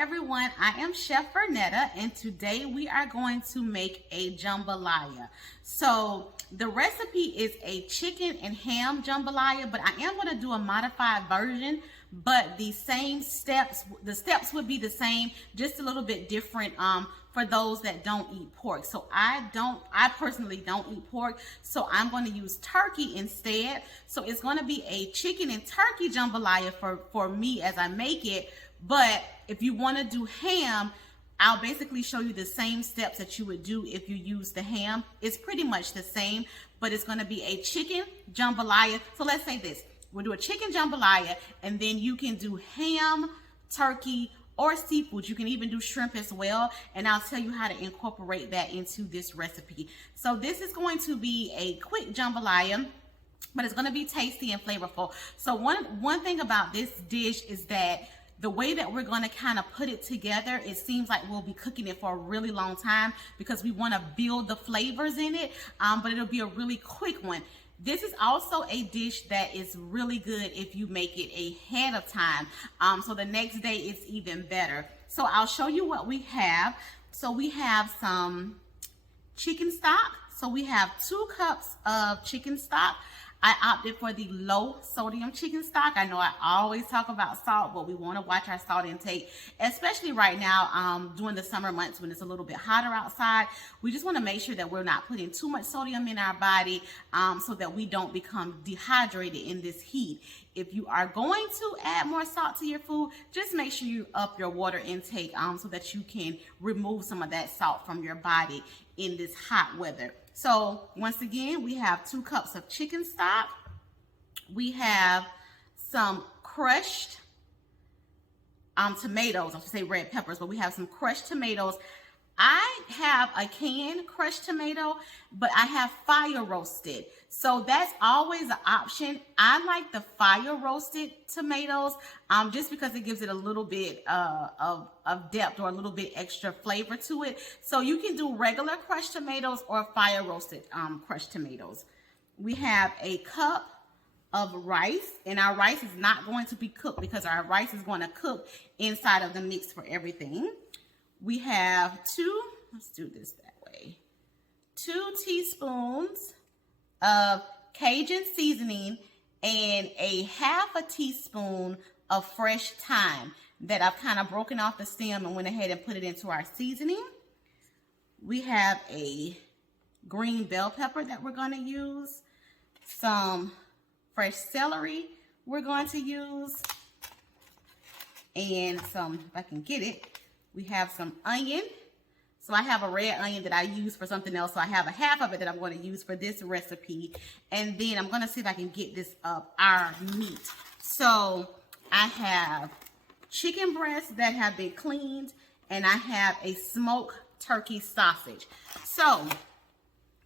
everyone, I am Chef Vernetta and today we are going to make a jambalaya. So the recipe is a chicken and ham jambalaya, but I am going to do a modified version, but the steps would be the same, just a little bit different for those that don't eat pork. So I personally don't eat pork, so I'm going to use turkey instead. So it's going to be a chicken and turkey jambalaya for me as I make it. But if you want to do ham, I'll basically show you the same steps that you would do if you use the ham. It's pretty much the same, but it's going to be a chicken jambalaya. So let's say this. We'll do a chicken jambalaya, and then you can do ham, turkey, or seafood. You can even do shrimp as well, and I'll tell you how to incorporate that into this recipe. So this is going to be a quick jambalaya, but it's going to be tasty and flavorful. So one thing about this dish is that the way that we're going to kind of put it together, it seems like we'll be cooking it for a really long time because we want to build the flavors in it, but it'll be a really quick one. This is also a dish that is really good if you make it ahead of time. So the next day it's even better. So I'll show you what we have. So we have some chicken stock. So we have 2 cups of chicken stock. I opted for the low sodium chicken stock. I know I always talk about salt, but we want to watch our salt intake, especially right now during the summer months when it's a little bit hotter outside. We just want to make sure that we're not putting too much sodium in our body so that we don't become dehydrated in this heat. If you are going to add more salt to your food, just make sure you up your water intake so that you can remove some of that salt from your body in this hot weather. So once again, we have 2 cups of chicken stock. We have some crushed tomatoes. I should say red peppers, but we have some crushed tomatoes. I have a canned crushed tomato, but I have fire roasted. So that's always an option. I like the fire roasted tomatoes just because it gives it a little bit of depth or a little bit extra flavor to it. So you can do regular crushed tomatoes or fire roasted crushed tomatoes. We have a cup of rice, and our rice is not going to be cooked because our rice is going to cook inside of the mix for everything. We have let's do this that way, 2 teaspoons of Cajun seasoning and a half a teaspoon of fresh thyme that I've kind of broken off the stem and went ahead and put it into our seasoning. We have a green bell pepper that we're going to use, some fresh celery we're going to use, and some, if I can get it, we have some onion. So I have a red onion that I use for something else. So I have a half of it that I'm going to use for this recipe. And then I'm going to see if I can get this up, our meat. So I have chicken breasts that have been cleaned, and I have a smoked turkey sausage. So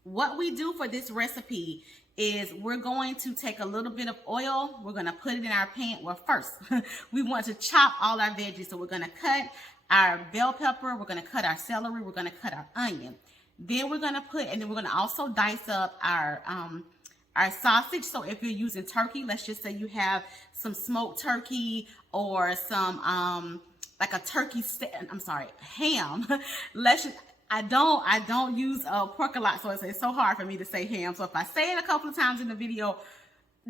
what we do for this recipe is we're going to take a little bit of oil. We're going to put it in our pan. Well, first, we want to chop all our veggies. So we're going to cut our bell pepper, we're going to cut our celery, we're going to cut our onion. Then we're going to and then we're going to also dice up our sausage. So if you're using turkey, let's just say you have some smoked turkey or some like a ham. I don't use pork a lot, so it's so hard for me to say ham. So if I say it a couple of times in the video,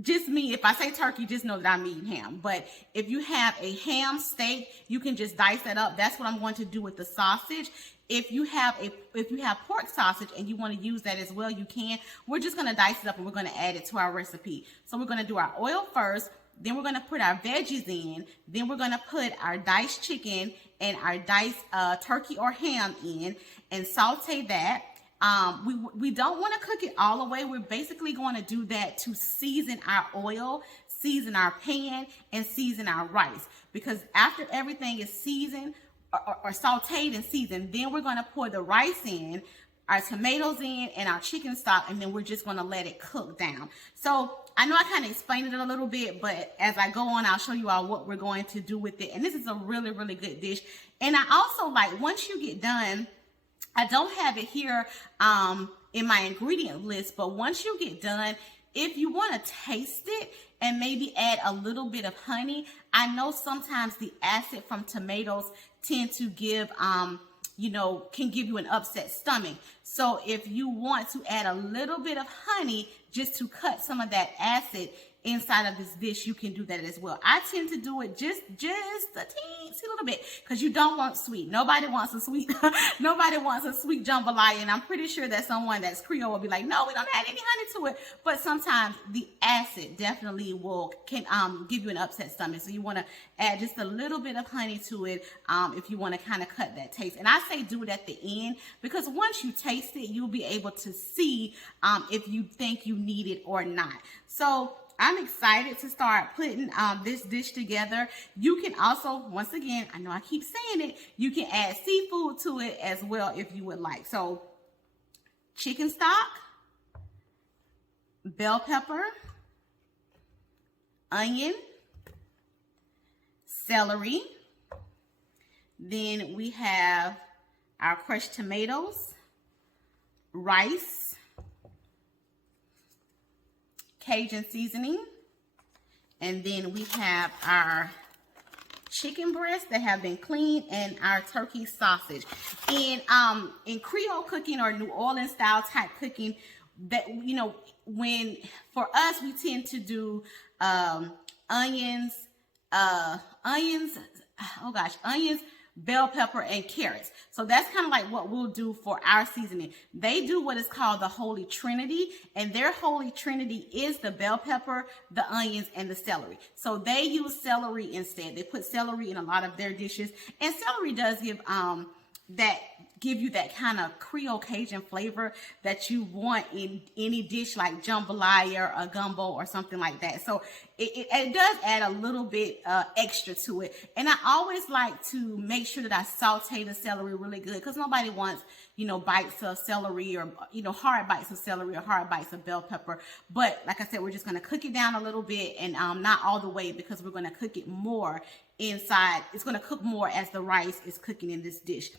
just me, if I say turkey, just know that I'm eating ham. But if you have a ham steak, you can just dice that up. That's what I'm going to do with the sausage. If you have pork sausage and you want to use that as well, you can. We're just going to dice it up and we're going to add it to our recipe. So we're going to do our oil first, then we're going to put our veggies in, then we're going to put our diced chicken and our diced turkey or ham in and saute that. We don't want to cook it all the way. We're basically going to do that to season our oil, season our pan, and season our rice. Because after everything is seasoned or sauteed and seasoned, then we're going to pour the rice in, our tomatoes in, and our chicken stock, and then we're just going to let it cook down. So I know I kind of explained it a little bit, but as I go on, I'll show you all what we're going to do with it. And this is a really, really good dish. And I also like, once you get done, I don't have it here in my ingredient list, but once you get done, if you want to taste it and maybe add a little bit of honey, I know sometimes the acid from tomatoes tend to give, you know, can give you an upset stomach. So if you want to add a little bit of honey just to cut some of that acid inside of this dish, you can do that as well. I tend to do it just a teensy little bit because you don't want sweet. Nobody wants a sweet, nobody wants a sweet jambalaya. And I'm pretty sure that someone that's Creole will be like, no, we don't add any honey to it. But sometimes the acid definitely can give you an upset stomach. So you want to add just a little bit of honey to it if you want to kind of cut that taste. And I say do it at the end because once you taste it, you'll be able to see if you think you need it or not. So I'm excited to start putting this dish together. You can also, once again, I know I keep saying it, you can add seafood to it as well if you would like. So chicken stock, bell pepper, onion, celery. Then we have our crushed tomatoes, rice, Cajun seasoning, and then we have our chicken breasts that have been cleaned and our turkey sausage. And in Creole cooking or New Orleans style type cooking, that, you know, when for us we tend to do onions, bell pepper, and carrots. So that's kind of like what we'll do for our seasoning. They do what is called the Holy Trinity, and their Holy Trinity is the bell pepper, the onions, and the celery. So they use celery instead. They put celery in a lot of their dishes, and celery does give you that kind of Creole Cajun flavor that you want in any dish like jambalaya or a gumbo or something like that. So it does add a little bit extra to it. And I always like to make sure that I saute the celery really good because nobody wants, you know, bites of celery or, you know, hard bites of celery or hard bites of bell pepper. But like I said, we're just going to cook it down a little bit and not all the way because we're going to cook it more inside. It's going to cook more as the rice is cooking in this dish.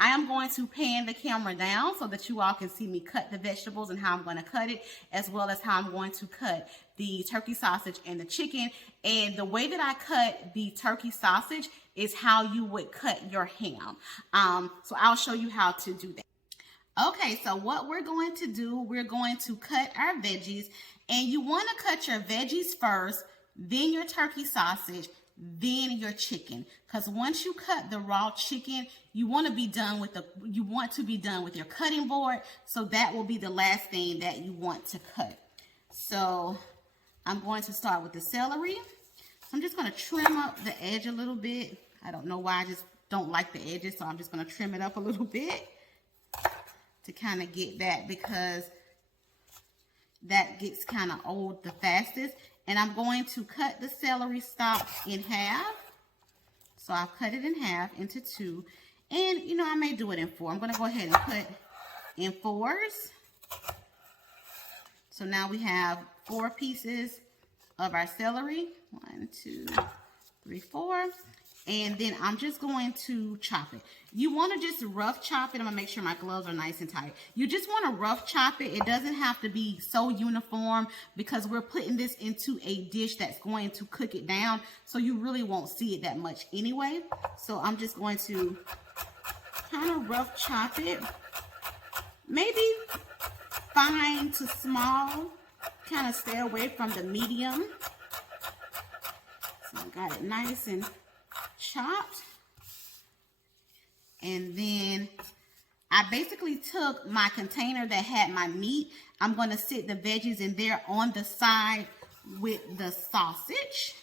I am going to pan the camera down so that you all can see me cut the vegetables and how I'm going to cut it, as well as how I'm going to cut the turkey sausage and the chicken. And the way that I cut the turkey sausage is how you would cut your ham. So I'll show you how to do that. Okay, so what we're going to do, we're going to cut our veggies, and you want to cut your veggies first, then your turkey sausage, then your chicken, because once you cut the raw chicken, you want to be done with your cutting board. So that will be the last thing that you want to cut. So I'm going to start with the celery. I'm just going to trim up the edge a little bit. I don't know why, I just don't like the edges, so I'm just going to trim it up a little bit to kind of get that, because that gets kind of old the fastest. And I'm going to cut the celery stalk in half. So I've cut it in half into two. And, you know, I may do it in four. I'm going to go ahead and put in fours. So now we have 4 pieces of our celery. 1, 2, 3, 4. And then I'm just going to chop it. You want to just rough chop it. I'm going to make sure my gloves are nice and tight. You just want to rough chop it. It doesn't have to be so uniform because we're putting this into a dish that's going to cook it down. So you really won't see it that much anyway. So I'm just going to kind of rough chop it. Maybe fine to small. Kind of stay away from the medium. So I got it nice and chopped. And then I basically took my container that had my meat. I'm going to sit the veggies in there on the side with the sausage.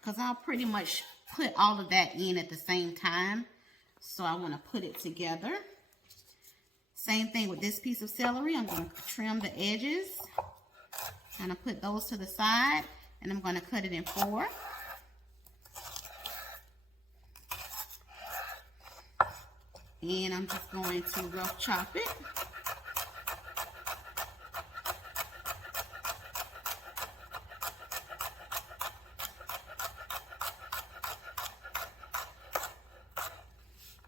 Because I'll pretty much put all of that in at the same time. So I want to put it together. Same thing with this piece of celery. I'm going to trim the edges. I'm going to put those to the side, and I'm going to cut it in 4. And I'm just going to rough chop it.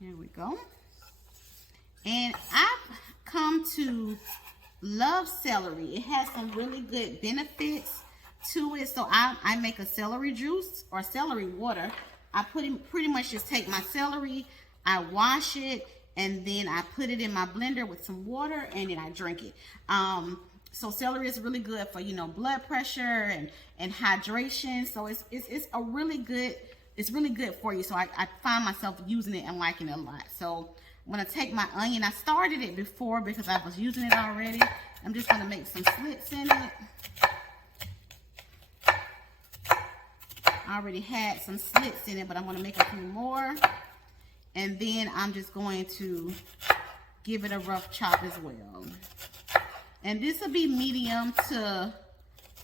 There we go. And I've come to love celery. It has some really good benefits to it. So I make a celery juice or celery water. I pretty much just take my celery, I wash it, and then I put it in my blender with some water, and then I drink it. So celery is really good for, you know, blood pressure and hydration. So it's a really good, it's really good for you. So I find myself using it and liking it a lot. So I'm gonna take my onion. I started it before because I was using it already. I'm just gonna make some slits in it. I already had some slits in it, but I'm gonna make a few more. And then I'm just going to give it a rough chop as well. And this will be medium to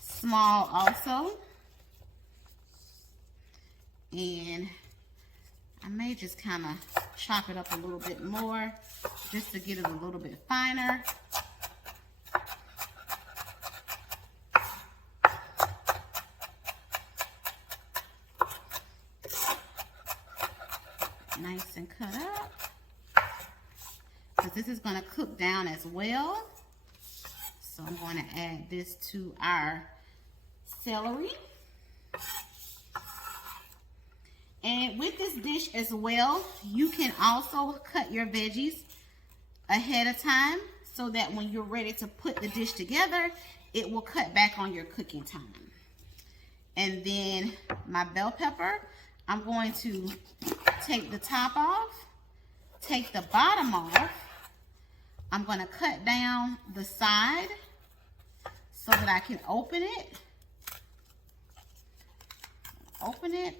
small also. And I may just kind of chop it up a little bit more just to get it a little bit finer. Nice and cut up, because this is going to cook down as well. So I'm going to add this to our celery. And with this dish as well, you can also cut your veggies ahead of time so that when you're ready to put the dish together, it will cut back on your cooking time. And then my bell pepper, I'm going to take the top off, take the bottom off. I'm going to cut down the side so that I can open it. Open it.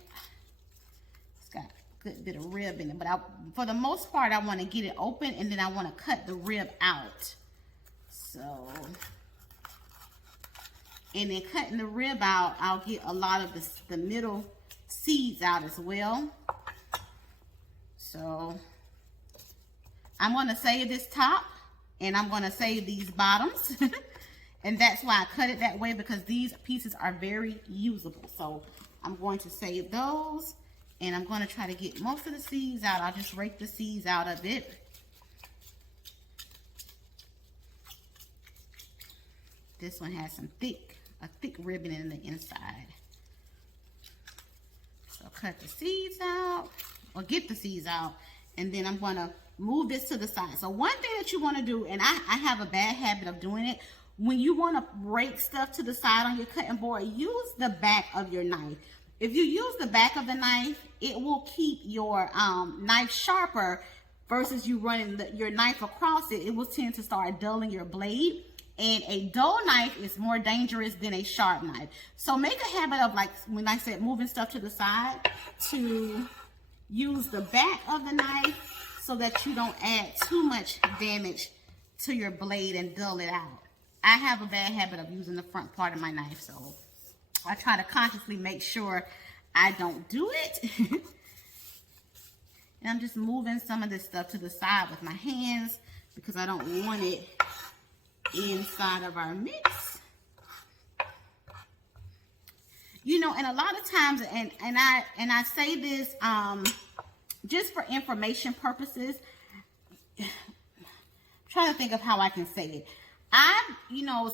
It's got a good bit of rib in it, but for the most part, I want to get it open, and then I want to cut the rib out. So, and then cutting the rib out, I'll get a lot of the middle seeds out as well. So I'm going to save this top and I'm going to save these bottoms. And that's why I cut it that way, because these pieces are very usable. So I'm going to save those, and I'm going to try to get most of the seeds out. I'll just rake the seeds out of it. This one has a thick ribbon in the inside. So cut the seeds out, or get the seeds out, and then I'm going to move this to the side. So one thing that you want to do, and I have a bad habit of doing it, when you want to rake stuff to the side on your cutting board, use the back of your knife. If you use the back of the knife, it will keep your knife sharper versus you running your knife across it. It will tend to start dulling your blade. And a dull knife is more dangerous than a sharp knife. So make a habit of, like when I said, moving stuff to the side, to use the back of the knife so that you don't add too much damage to your blade and dull it out. I have a bad habit of using the front part of my knife, so I try to consciously make sure I don't do it. And I'm just moving some of this stuff to the side with my hands because I don't want it inside of our mix. You know, and a lot of times, and I say this just for information purposes. I'm trying to think of how I can say it. You know,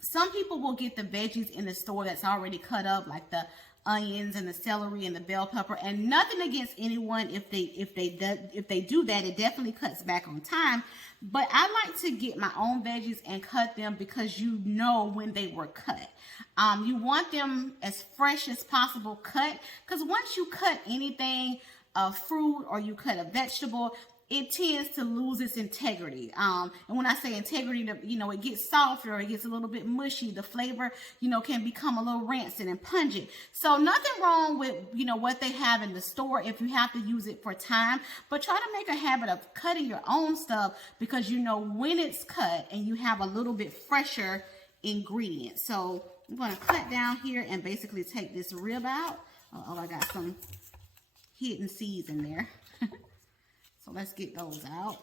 some people will get the veggies in the store that's already cut up, like the onions and the celery and the bell pepper, and nothing against anyone if they do that. It definitely cuts back on time. But I like to get my own veggies and cut them because you know when they were cut. You want them as fresh as possible cut, because once you cut anything, a fruit, or you cut a vegetable, it tends to lose its integrity. And when I say integrity, you know, it gets softer, it gets a little bit mushy. The flavor, you know, can become a little rancid and pungent. So nothing wrong with, you know, what they have in the store if you have to use it for time. But try to make a habit of cutting your own stuff because you know when it's cut and you have a little bit fresher ingredients. So I'm going to cut down here and basically take this rib out. Oh, I got some hidden seeds in there. So let's get those out.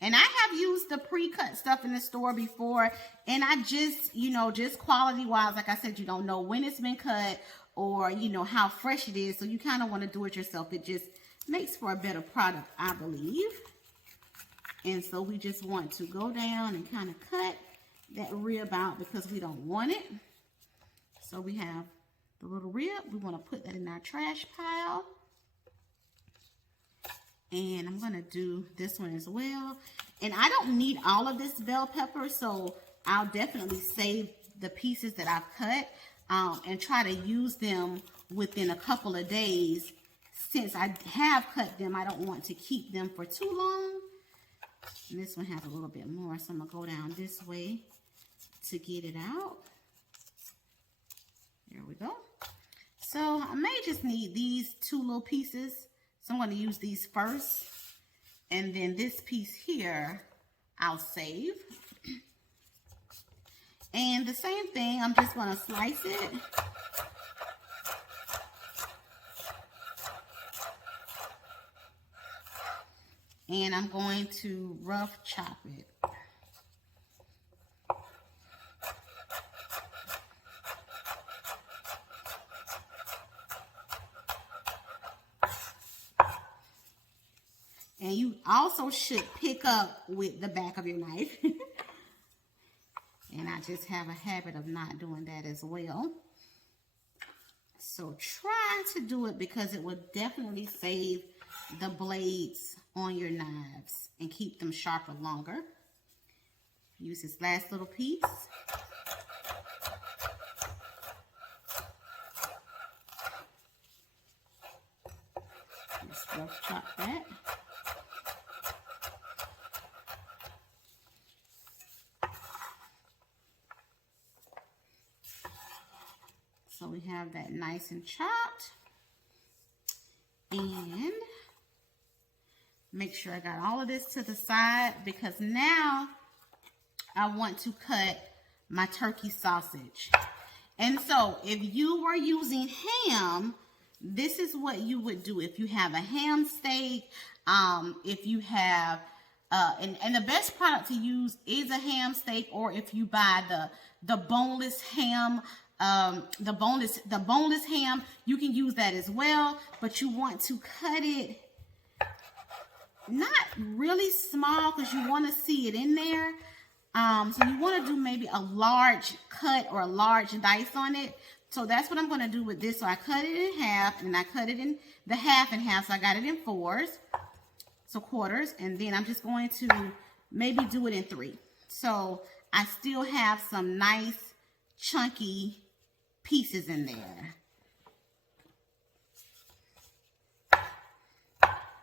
And I have used the pre-cut stuff in the store before, and I just, you know, just quality-wise, like I said, you don't know when it's been cut or, you know, how fresh it is. So you kind of want to do it yourself. It just makes for a better product, I believe. And so we just want to go down and kind of cut that rib out because we don't want it. So we have the little rib. We want to put that in our trash pile. And I'm going to do this one as well. And I don't need all of this bell pepper, so I'll definitely save the pieces that I've cut and try to use them within a couple of days. Since I have cut them, I don't want to keep them for too long. And this one has a little bit more, so I'm going to go down this way to get it out. There we go. So I may just need these 2 little pieces. So I'm going to use these first. And then this piece here, I'll save. And the same thing, I'm just going to slice it. And I'm going to rough chop it. And you also should pick up with the back of your knife. And I just have a habit of not doing that as well. So try to do it because it will definitely save the blades on your knives and keep them sharper longer. Use this last little piece. Just rough chop that. So we have that nice and chopped. And make sure I got all of this to the side because now I want to cut my turkey sausage. And so if you were using ham, this is what you would do. If you have a ham steak, if you have, and the best product to use is a ham steak, or if you buy the boneless ham, the boneless ham, you can use that as well, but you want to cut it not really small because you want to see it in there. So you want to do maybe a large cut or a large dice on it. So that's what I'm going to do with this. So I cut it in half, and I cut it in the half in half. So I got it in 4s, so quarters, and then I'm just going to maybe do it in 3. So I still have some nice chunky pieces in there.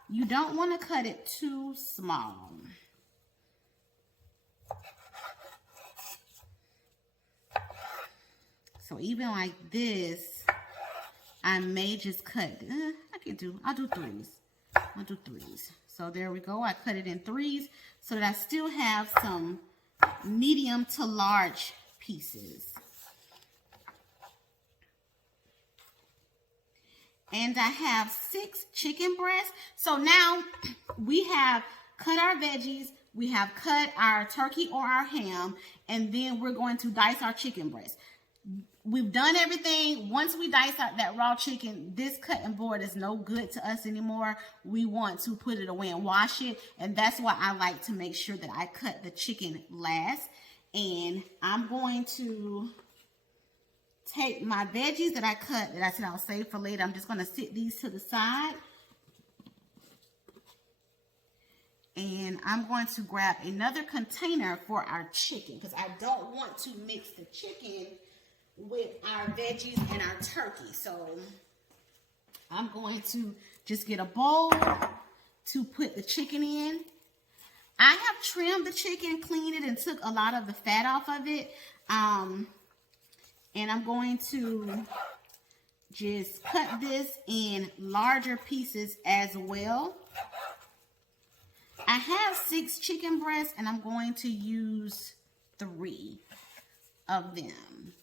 You don't want to cut it too small. So even like this, I may just cut, I'll do 3s. I'll do 3s. So there we go. I cut it in 3s so that I still have some medium to large pieces. And I have 6 chicken breasts. So now we have cut our veggies, we have cut our turkey or our ham, and then we're going to dice our chicken breast. We've done everything. Once we dice out that raw chicken, this cutting board is no good to us anymore. We want to put it away and wash it. And that's why I like to make sure that I cut the chicken last. And I'm going to take my veggies that I cut, that I said I'll save for later. I'm just going to sit these to the side. And I'm going to grab another container for our chicken because I don't want to mix the chicken with our veggies and our turkey. So I'm going to just get a bowl to put the chicken in. I have trimmed the chicken, cleaned it, and took a lot of the fat off of it. And I'm going to just cut this in larger pieces as well. I have 6 chicken breasts, and I'm going to use 3 of them.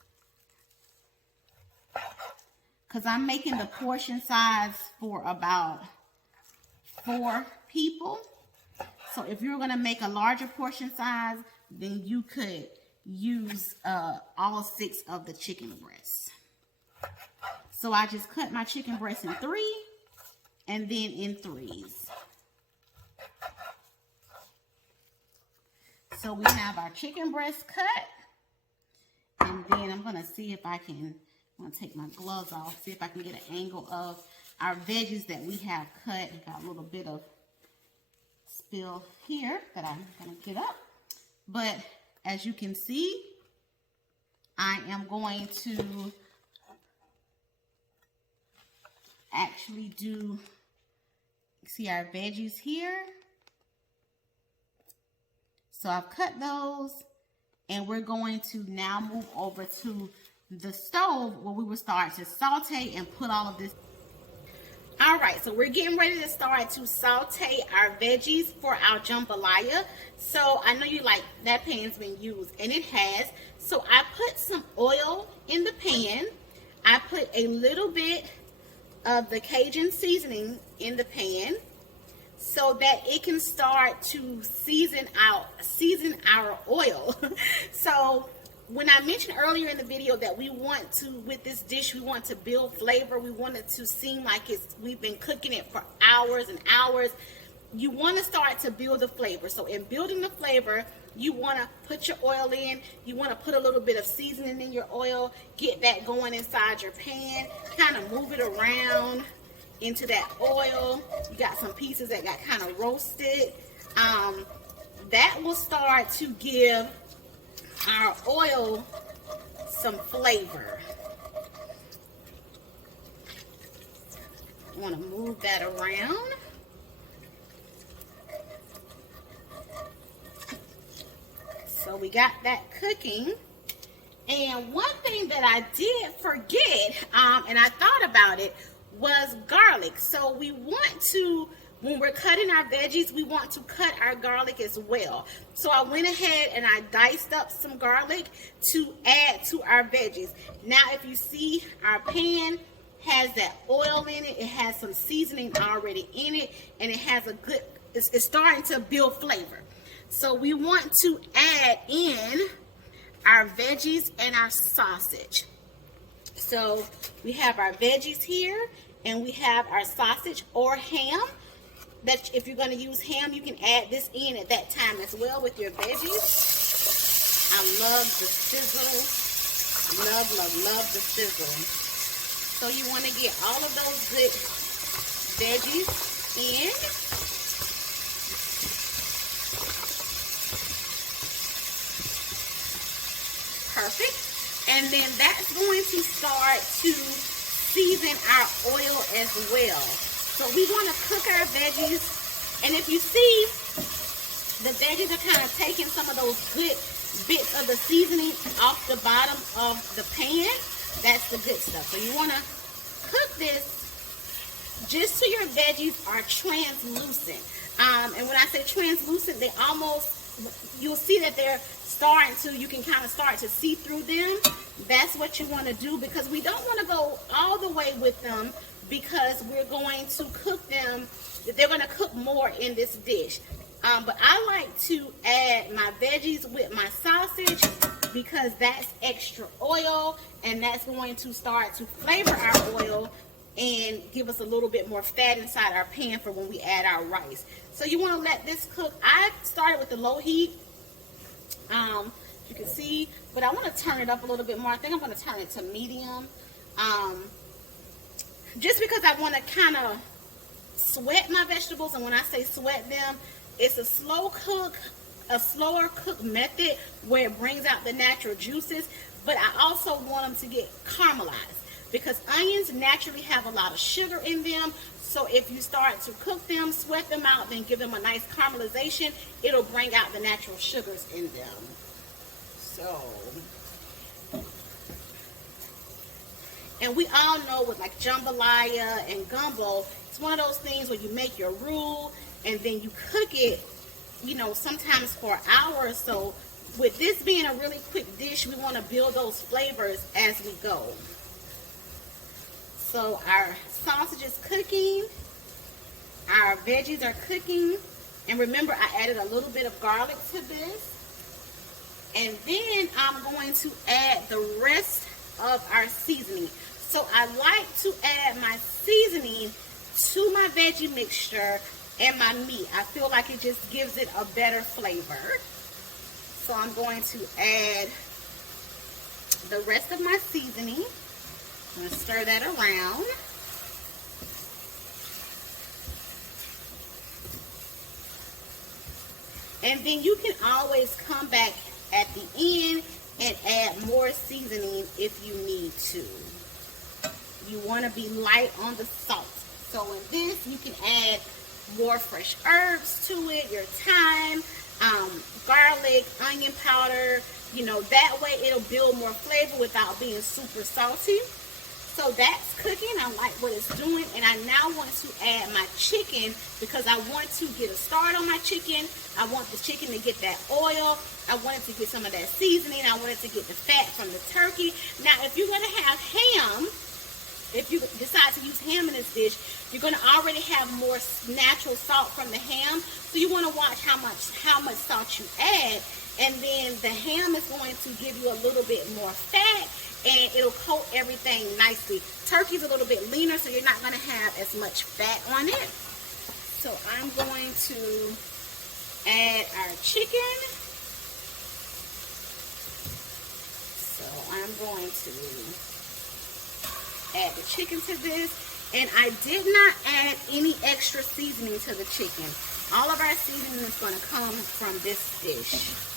Because I'm making the portion size for about 4 people. So if you're going to make a larger portion size, then you could use all 6 of the chicken breasts. So I just cut my chicken breasts in 3 and then in 3s. So we have our chicken breast cut. And then I'm going to see if I can, I'm going to take my gloves off, see if I can get an angle of our veggies that we have cut. Got a little bit of spill here that I'm going to get up. But as you can see, I am going to actually do, see our veggies here. So I've cut those, and we're going to now move over to the stove where we will start to saute and put all of this. All right, so we're getting ready to start to saute our veggies for our jambalaya. So I know you like that pan's been used, and it has. So I put some oil in the pan. I put a little bit of the Cajun seasoning in the pan so that it can start to season our oil. So when I mentioned earlier in the video that we want to, with this dish, we want to build flavor. We want it to seem like we've been cooking it for hours and hours. You want to start to build the flavor. So in building the flavor, you want to put your oil in. You want to put a little bit of seasoning in your oil. Get that going inside your pan. Kind of move it around into that oil. You got some pieces that got kind of roasted. That will start to give our oil some flavor. I want to move that around. So we got that cooking. And one thing that I did forget, and I thought about it, was garlic. So we want to, when we're cutting our veggies, we want to cut our garlic as well. So I went ahead and I diced up some garlic to add to our veggies. Now if you see, our pan has that oil in it, it has some seasoning already in it, and it has a good, it's starting to build flavor. So we want to add in our veggies and our sausage. So we have our veggies here, and we have our sausage or ham. That if you're going to use ham, you can add this in at that time as well with your veggies. I love the sizzle. Love the sizzle. So you want to get all of those good veggies in. Perfect. And then that's going to start to season our oil as well. So we want to cook our veggies. And if you see, the veggies are kind of taking some of those good bits of the seasoning off the bottom of the pan. That's the good stuff. So you want to cook this just so your veggies are translucent. And when I say translucent, they almost, you'll see that they're starting to, you can kind of start to see through them. That's what you want to do, because we don't want to go all the way with them, because we're going to cook them, they're going to cook more in this dish. But I like to add my veggies with my sausage, because that's extra oil, and that's going to start to flavor our oil and give us a little bit more fat inside our pan for when we add our rice. So you want to let this cook. I started with the low heat, you can see, but I want to turn it up a little bit more. I think I'm going to turn it to medium, just because I want to kind of sweat my vegetables. And when I say sweat them, it's a slow cook, a slower cook method where it brings out the natural juices, but I also want them to get caramelized, because onions naturally have a lot of sugar in them. So if you start to cook them, sweat them out, then give them a nice caramelization, it'll bring out the natural sugars in them. So, and we all know with like jambalaya and gumbo, it's one of those things where you make your roux and then you cook it, you know, sometimes for an hour or so. With this being a really quick dish, we want to build those flavors as we go. So our sausage is cooking, our veggies are cooking, and remember I added a little bit of garlic to this. And then I'm going to add the rest of our seasoning. So I like to add my seasoning to my veggie mixture and my meat. I feel like it just gives it a better flavor. So I'm going to add the rest of my seasoning. I'm going to stir that around. And then you can always come back at the end and add more seasoning if you need to. You want to be light on the salt. So in this, you can add more fresh herbs to it, your thyme, garlic, onion powder. You know, that way it'll build more flavor without being super salty. So that's cooking. I like what it's doing. And I now want to add my chicken because I want to get a start on my chicken. I want the chicken to get that oil. I want it to get some of that seasoning. I want it to get the fat from the turkey. Now, if you're going to have ham, if you decide to use ham in this dish, you're going to already have more natural salt from the ham. So you want to watch how much salt you add. And then the ham is going to give you a little bit more fat, and it'll coat everything nicely. Turkey's a little bit leaner, so you're not going to have as much fat on it. So I'm going to add our chicken. So I'm going to add the chicken to this. And I did not add any extra seasoning to the chicken. All of our seasoning is going to come from this dish.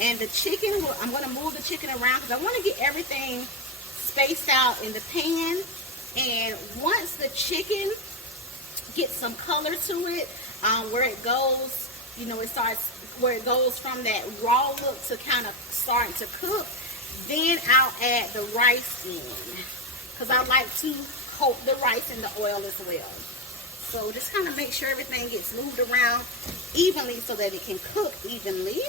And the chicken, I'm going to move the chicken around because I want to get everything spaced out in the pan. And once the chicken gets some color to it, where it goes, you know, where it goes from that raw look to kind of starting to cook, then I'll add the rice in because I like to coat the rice in the oil as well. So just kind of make sure everything gets moved around evenly so that it can cook evenly.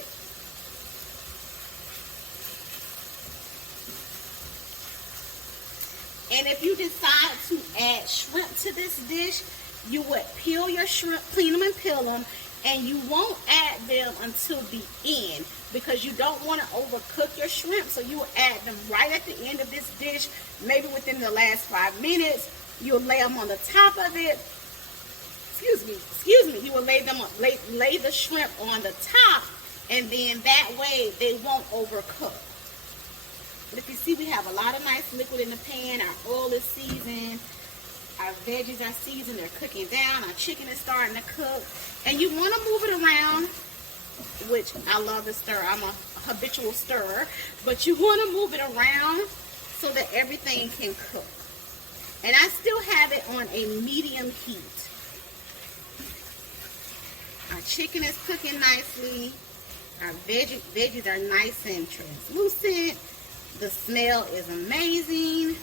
And if you decide to add shrimp to this dish, you would peel your shrimp, clean them and peel them, and you won't add them until the end because you don't want to overcook your shrimp. So you will add them right at the end of this dish, maybe within the last 5 minutes. You'll lay them on the top of it. Excuse me. You will lay the shrimp on the top, and then that way they won't overcook. But if you see, we have a lot of nice liquid in the pan. Our oil is seasoned. Our veggies are seasoned. They're cooking down. Our chicken is starting to cook. And you want to move it around, which I love to stir. I'm a habitual stirrer. But you want to move it around so that everything can cook. And I still have it on a medium heat. Our chicken is cooking nicely. Our veggies are nice and translucent. The smell is amazing.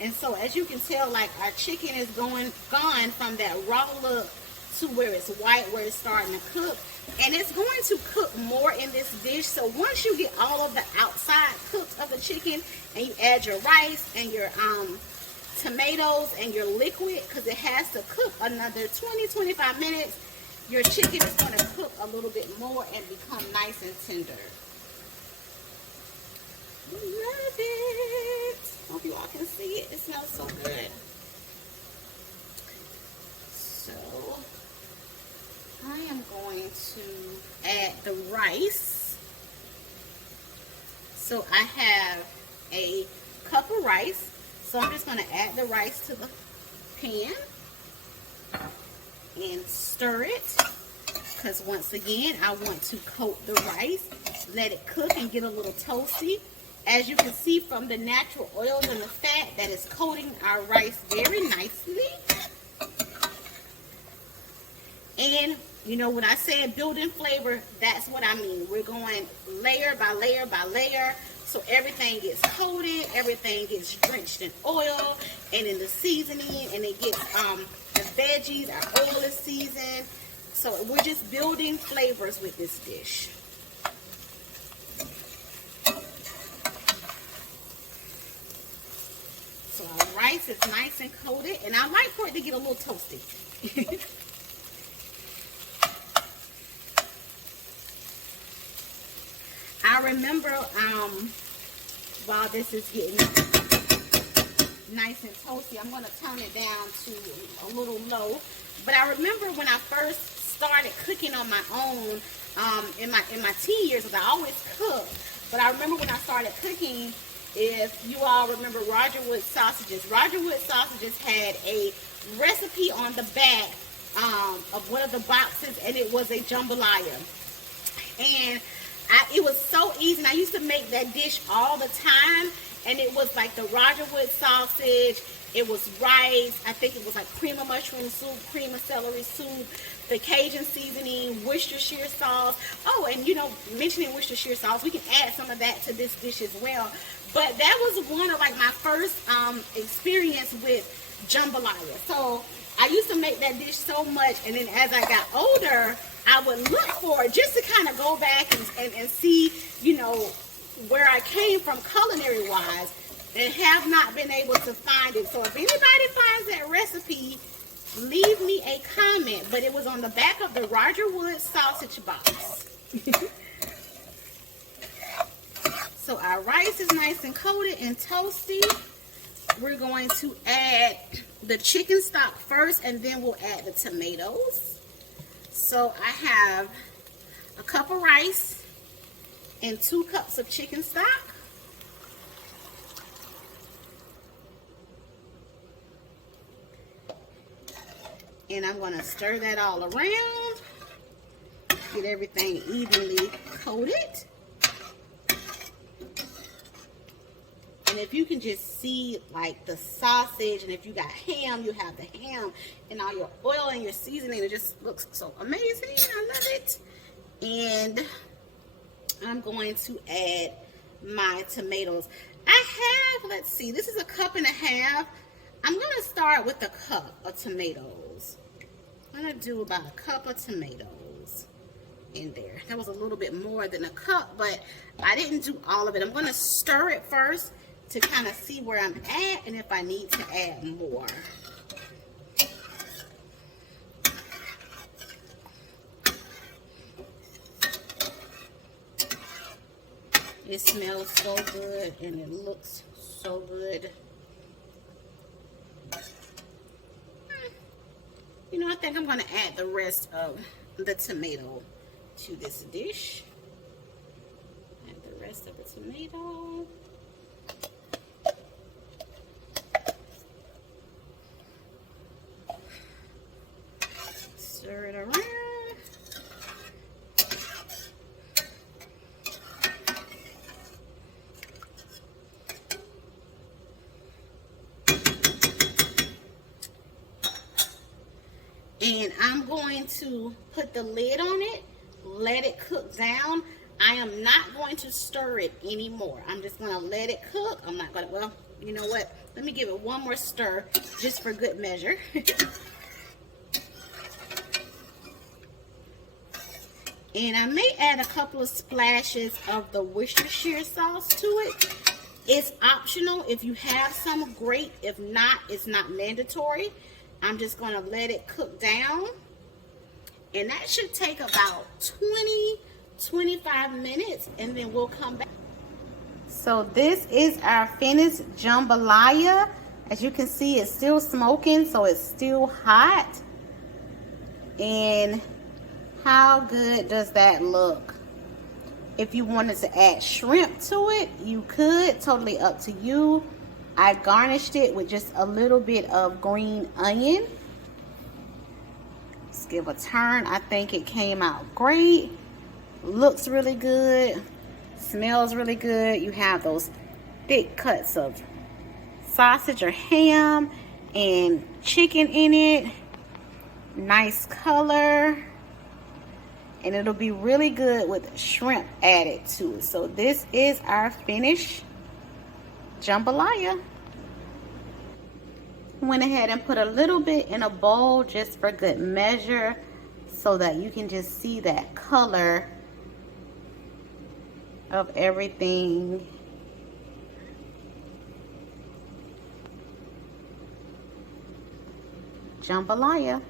And so as you can tell, like our chicken is gone from that raw look to where it's white, where it's starting to cook. And it's going to cook more in this dish. So once you get all of the outside cooked of the chicken and you add your rice and your tomatoes and your liquid, because it has to cook another 20-25 minutes, your chicken is going to cook a little bit more and become nice and tender. Love it. Hope you all can see it. It smells so good. So I am going to add the rice. So I have a cup of rice. So I'm just going to add the rice to the pan and stir it, because once again, I want to coat the rice, let it cook and get a little toasty. As you can see from the natural oils and the fat, that is coating our rice very nicely. And you know, when I say building flavor, that's what I mean. We're going layer by layer by layer. So everything gets coated, everything gets drenched in oil and in the seasoning, and it gets the veggies, our oil is seasoned. So we're just building flavors with this dish. So our rice is nice and coated, and I like for it to get a little toasty. I remember while this is getting nice and toasty. I'm going to turn it down to a little low. But I remember when I first started cooking on my own in my teen years, because I always cooked. But I remember when I started cooking, if you all remember Roger Wood sausages. Roger Wood sausages had a recipe on the back of one of the boxes, and it was a jambalaya. And it was so easy, and I used to make that dish all the time. And it was like the Roger Wood sausage, it was rice, I think it was like cream of mushroom soup, cream of celery soup, the Cajun seasoning, Worcestershire sauce. Oh, and you know, mentioning Worcestershire sauce, we can add some of that to this dish as well. But that was one of like my first experience with jambalaya. So I used to make that dish so much, and then as I got older, I would look for it just to kind of go back and see, you know, where I came from culinary wise, and have not been able to find it. So if anybody finds that recipe, leave me a comment. But it was on the back of the Roger Wood sausage box. So our rice is nice and coated and toasty. We're going to add the chicken stock first, and then we'll add the tomatoes. So I have a cup of rice and 2 cups of chicken stock. And I'm going to stir that all around. Get everything evenly coated. And if you can just see like the sausage, and if you got ham, you have the ham and all your oil and your seasoning. It just looks so amazing. I love it. And I'm going to add my tomatoes. I have, let's see, this is a cup and a half. I'm going to start with a cup of tomatoes. I'm going to do about a cup of tomatoes in there. That was a little bit more than a cup, but I didn't do all of it. I'm going to stir it first to kind of see where I'm at and if I need to add more. It smells so good and it looks so good. You know, I think I'm going to add the rest of the tomato to this dish. Add the rest of the tomato. Stir it around. And I'm going to put the lid on it, let it cook down. I am not going to stir it anymore. I'm just going to let it cook. I'm not going to, well, you know what? Let me give it one more stir just for good measure. And I may add a couple of splashes of the Worcestershire sauce to it. It's optional. If you have some, great. If not, it's not mandatory. I'm just going to let it cook down. And that should take about 20-25 minutes, and then we'll come back. So this is our finished jambalaya. As you can see, it's still smoking, so it's still hot. And how good does that look? If you wanted to add shrimp to it, you could. Totally up to you. I garnished it with just a little bit of green onion. Let's give a turn. I think it came out great. Looks really good. Smells really good. You have those thick cuts of sausage or ham and chicken in it. Nice color. And it'll be really good with shrimp added to it. So this is our finished jambalaya. Went ahead and put a little bit in a bowl just for good measure, so that you can just see that color of everything. Jambalaya.